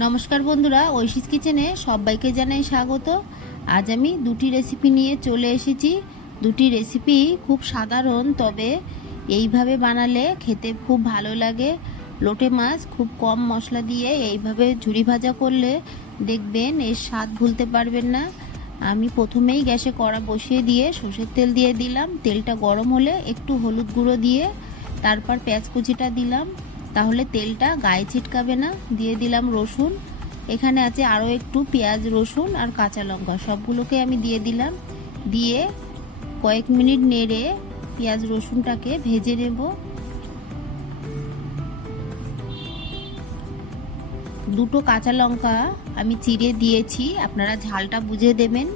নমস্কার বন্ধুরা, ঐশীস কিচেনে সবাইকে জানাই স্বাগত। আজ আমি দুটি রেসিপি নিয়ে চলে এসেছি। দুটি রেসিপি খুব সাধারণ, তবে এইভাবে বানালে খেতে খুব ভালো লাগে। লোটে মাছ খুব কম মশলা দিয়ে এইভাবে ঝুরি ভাজা করলে দেখবেন এর স্বাদ ভুলতে পারবেন না। আমি প্রথমেই গ্যাসে কড়া বসিয়ে দিয়ে সর্ষের তেল দিয়ে দিলাম। তেলটা গরম হলে একটু হলুদ গুঁড়ো দিয়ে তারপর পেঁয়াজ কুচিটা দিলাম, তাহলে তেলটা গায়ে ছিটকাবে না। দিয়ে দিলাম রসুন, এখানে আছে আরও একটু পেঁয়াজ, রসুন আর কাঁচা লঙ্কা, সবগুলোকে আমি দিয়ে দিলাম। দিয়ে কয়েক মিনিট নেড়ে পেঁয়াজ রসুনটাকে ভেজে নেব। দুটো কাঁচা লঙ্কা আমি চিড়ে দিয়েছি, আপনারা ঝালটা বুঝে দেবেন।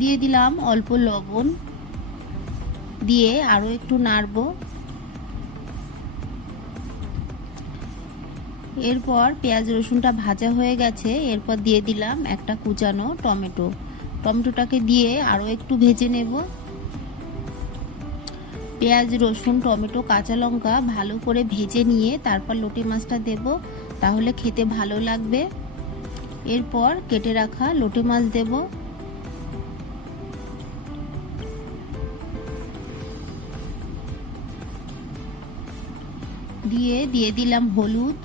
দিয়ে দিলাম অল্প লবণ, দিয়ে আরও একটু নাড়ব। এরপর পেঁয়াজ রসুনটা ভাজা হয়ে গেছে, এরপর দিয়ে দিলাম একটা কুচানো টমেটো। টমেটোটাকে দিয়ে আরও একটু ভেজে নেব। পেঁয়াজ রসুন টমেটো কাঁচা লঙ্কা ভালো করে ভেজে নিয়ে তারপর লোটে মাছটা দেব, তাহলে খেতে ভালো লাগবে। এরপর কেটে রাখা লোটে মাছ দেব। দিয়ে দিলাম হলুদ,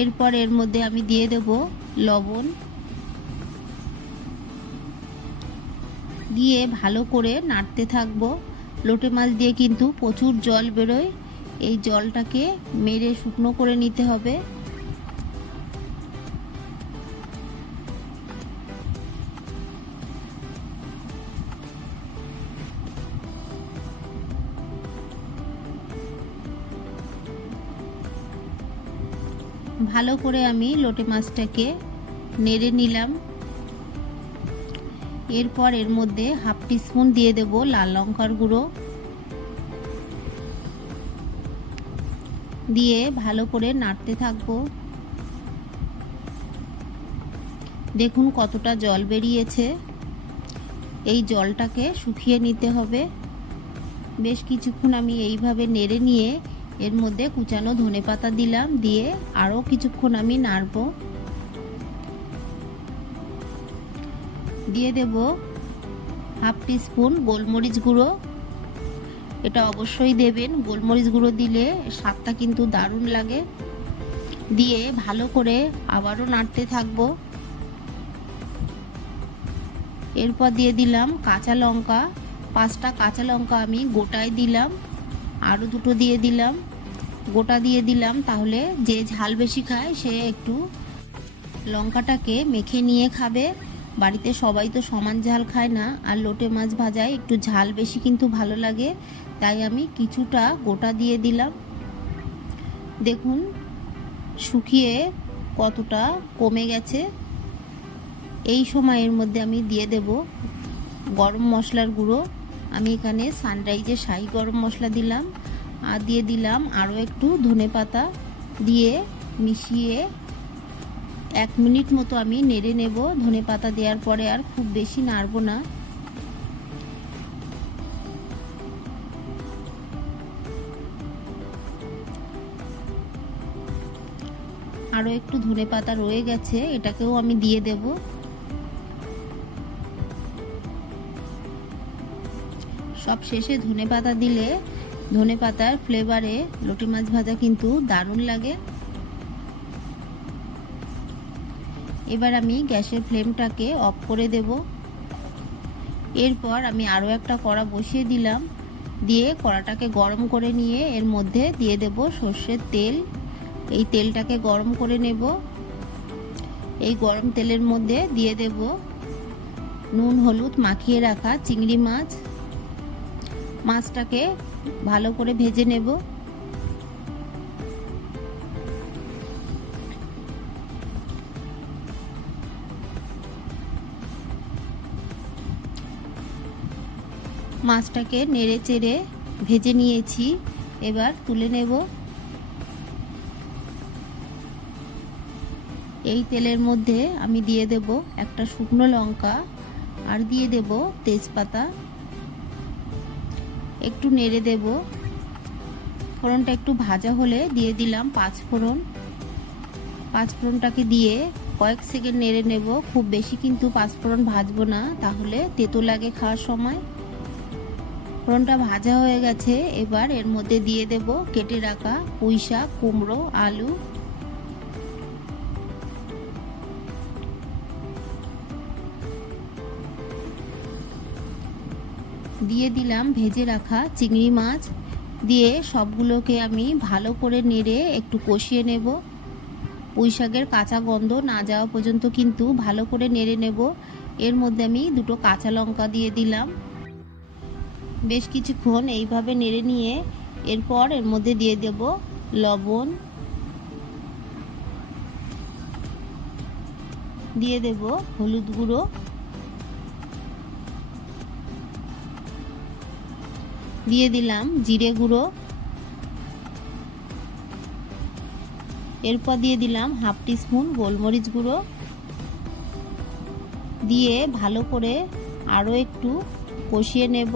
এরপর এর মধ্যে আমি দিয়ে দেব লবণ, দিয়ে ভালো করে নাড়তে থাকবো। লোটে মাছ দিয়ে কিন্তু প্রচুর জল বেরোয়, এই জলটাকে মেরে শুকনো করে নিতে হবে। ভালো করে আমি লোটে মাছটাকে নেড়ে নিলাম। এরপর এর মধ্যে হাফ টিস্পুন দিয়ে দেব লাল লঙ্কার গুঁড়ো, দিয়ে ভালো করে নাড়তে থাকবো। দেখুন কতটা জল বেরিয়েছে, এই জলটাকে শুকিয়ে নিতে হবে। বেশ কিছুক্ষণ আমি এইভাবে নেড়ে নিয়ে এর মধ্যে কুচানো ধনেপাতা দিলাম, দিয়ে আরও কিছুক্ষণ আমি নাড়ব। দিয়ে দেব হাফ টিস্পুন গোলমরিচ গুঁড়ো, এটা অবশ্যই দেবেন, গোলমরিচ গুঁড়ো দিলে স্বাদটা কিন্তু দারুণ লাগে। দিয়ে ভালো করে আবারও নাড়তে থাকবো। এরপর দিয়ে দিলাম কাঁচা লঙ্কা, 5টা কাঁচা লঙ্কা আমি গোটায় দিলাম, আরও দুটো দিয়ে দিলাম, গোটা দিয়ে দিলাম, তাহলে যে ঝাল বেশি খায় সে একটু লঙ্কাটাকে মেখে নিয়ে খাবে। বাড়িতে সবাই তো সমান ঝাল খায় না, আর লোটে মাছ ভাজায় একটু ঝাল বেশি কিন্তু ভালো লাগে, তাই আমি কিছুটা গোটা দিয়ে দিলাম। দেখুন শুকিয়ে কতটা কমে গেছে। এই সময়ের মধ্যে আমি দিয়ে দেব গরম মশলার গুঁড়ো। আমি এখানে সানরাইজের শাহি গরম মশলা দিলাম, আর দিয়ে দিলাম আরও একটু ধনেপাতা, দিয়ে মিশিয়ে 1 মিনিট মতো আমি নেড়ে নেব। ধনেপাতা দেওয়ার পরে আর খুব বেশি নাড়ব না। আরও একটু ধনেপাতা রয়ে গেছে, এটাকেও আমি দিয়ে দেব। সব শেষে ধনেপাতা দিলে ধনেপাতার ফ্লেভারে লোটে মাছ ভাজা কিন্তু দারুণ লাগে। এবার আমি গ্যাসের ফ্লেমটাকে অফ করে দেব। এরপর আমি আরও একটা কড়া বসিয়ে দিলাম, দিয়ে কড়াটাকে গরম করে নিয়ে এর মধ্যে দিয়ে দেব সর্ষের তেল। এই তেলটাকে গরম করে নেব। এই গরম তেলের মধ্যে দিয়ে দেব নুন হলুদ মাখিয়ে রাখা চিংড়ি মাছ। মাছটাকে ভালো করে ভেজে নেব। মাছটাকে নেড়ে চেড়ে ভেজে নিয়েছি, এবার তুলে নেব। এই তেলের মধ্যে আমি দিয়ে দেব একটা শুকনো লঙ্কা, আর দিয়ে দেব তেজপাতা। একটু নেড়ে দেব। ফোড়নটা একটু ভাজা হলে দিয়ে দিলাম পাঁচফোড়ন। পাঁচফোড়নটাকে দিয়ে কয়েক সেকেন্ড নেড়ে নেব। খুব বেশি কিন্তু পাঁচফোড়ন ভাজবো না, তাহলে তেতো লাগে খাওয়ার সময়। ফোড়নটা ভাজা হয়ে গেছে, এবার এর মধ্যে দিয়ে দেব কেটে রাখা পুঁইশাক, কুমড়ো, আলু। দিয়ে দিলাম ভেজে রাখা চিংড়ি মাছ। দিয়ে সবগুলোকে আমি ভালো করে নেড়ে একটু কষিয়ে নেব। পুঁইশাকের কাঁচা গন্ধ না যাওয়া পর্যন্ত কিন্তু ভালো করে নেড়ে নেব। এর মধ্যে আমি দুটো কাঁচা লঙ্কা দিয়ে দিলাম। বেশ কিছুক্ষণ এইভাবে নেড়ে নিয়ে এরপর এর মধ্যে দিয়ে দেব লবণ, দিয়ে দেব হলুদ গুঁড়ো, দিয়ে দিলাম জিরে গুঁড়ো, এরপর দিয়ে দিলাম হাফ টিস্পুন গোলমরিচ গুঁড়ো। দিয়ে ভালো করে আরও একটু কষিয়ে নেব।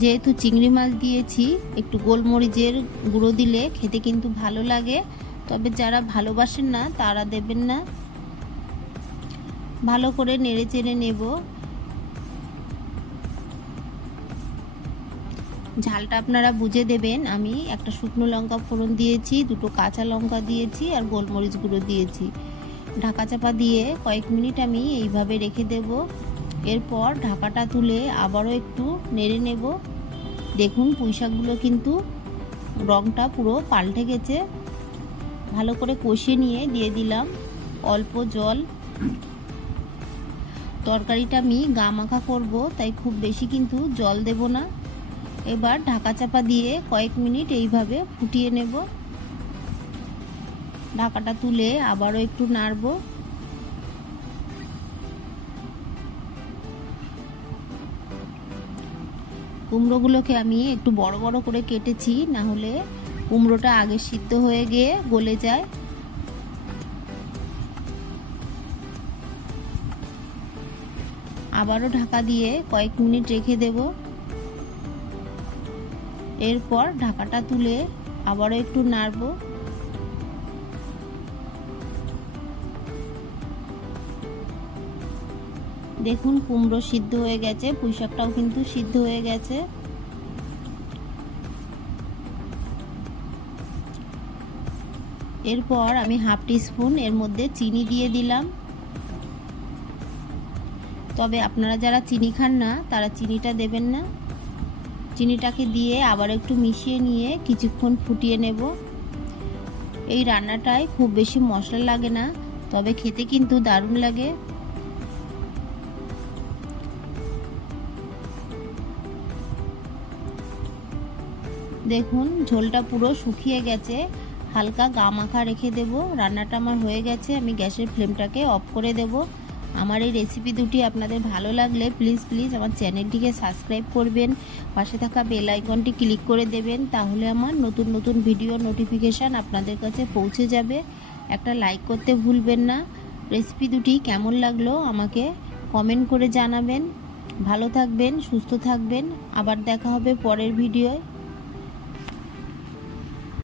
যেহেতু চিংড়ি মাছ দিয়েছি, একটু গোলমরিচের গুঁড়ো দিলে খেতে কিন্তু ভালো লাগে, তবে যারা ভালোবাসেন না তারা দেবেন না। ভালো করে নেড়ে চেড়ে নেব। ঝালটা আপনারা বুঝে দেবেন। আমি একটা শুকনো লঙ্কা ফোড়ন দিয়েছি, দুটো কাঁচা লঙ্কা দিয়েছি আর গোলমরিচ গুঁড়ো দিয়েছি। ঢাকা চাপা দিয়ে কয়েক মিনিট আমি এইভাবে রেখে দেব। এরপর ঢাকাটা তুলে আবারও একটু নেড়ে নেব। দেখুন পুঁইশাকগুলো কিন্তু রঙটা পুরো পাল্টে গেছে। ভালো করে কষিয়ে নিয়ে দিয়ে দিলাম অল্প জল। তরকারিটা আমি গা মাখা করব, তাই খুব বেশি কিন্তু জল দেব না। এবার ঢাকা চাপা দিয়ে কয়েক মিনিট এইভাবে ফুটিয়ে নেব। ঢাকাটা তুলে আবারও একটু নাড়ব। কুমড়োগুলোকে আমি একটু বড় বড় করে কেটেছি, না হলে কুমড়োটা আগে সিদ্ধ হয়ে গিয়ে গলে যায়। আবারও ঢাকা দিয়ে কয়েক মিনিট রেখে দেব। এরপর ঢাকাটা তুলে আবারও একটু নাড়ব। দেখুন কুমড়ো সিদ্ধ হয়ে গেছে, পুঁইশাকটাও কিন্তু সিদ্ধ হয়ে গেছে। এরপর আমি হাফ টিস্পুন এর মধ্যে চিনি দিয়ে দিলাম। তবে আপনারা যারা চিনি খান না তারা চিনিটা দেবেন না। চিনিটাকে দিয়ে আবার একটু মিশিয়ে নিয়ে কিছুক্ষণ ফুটিয়ে নেব। এই রান্নাটায় খুব বেশি মশলা লাগে না, তবে খেতে কিন্তু দারুণ লাগে। দেখুন ঝোলটা পুরো শুকিয়ে গেছে, হালকা গা মাখা রেখে দেব। রান্নাটা আমার হয়ে গেছে, আমি গ্যাসের ফ্লেমটাকে অফ করে দেব। আমার এই রেসিপি দুটি আপনাদের ভালো লাগলে প্লিজ আমার চ্যানেলটিকে সাবস্ক্রাইব করবেন, পাশে থাকা বেল আইকনটি ক্লিক করে দেবেন, তাহলে আমার নতুন ভিডিও নোটিফিকেশান আপনাদের কাছে পৌঁছে যাবে। একটা লাইক করতে ভুলবেন না। রেসিপি দুটি কেমন লাগলো আমাকে কমেন্ট করে জানাবেন। ভালো থাকবেন, সুস্থ থাকবেন। আবার দেখা হবে পরের ভিডিওয়।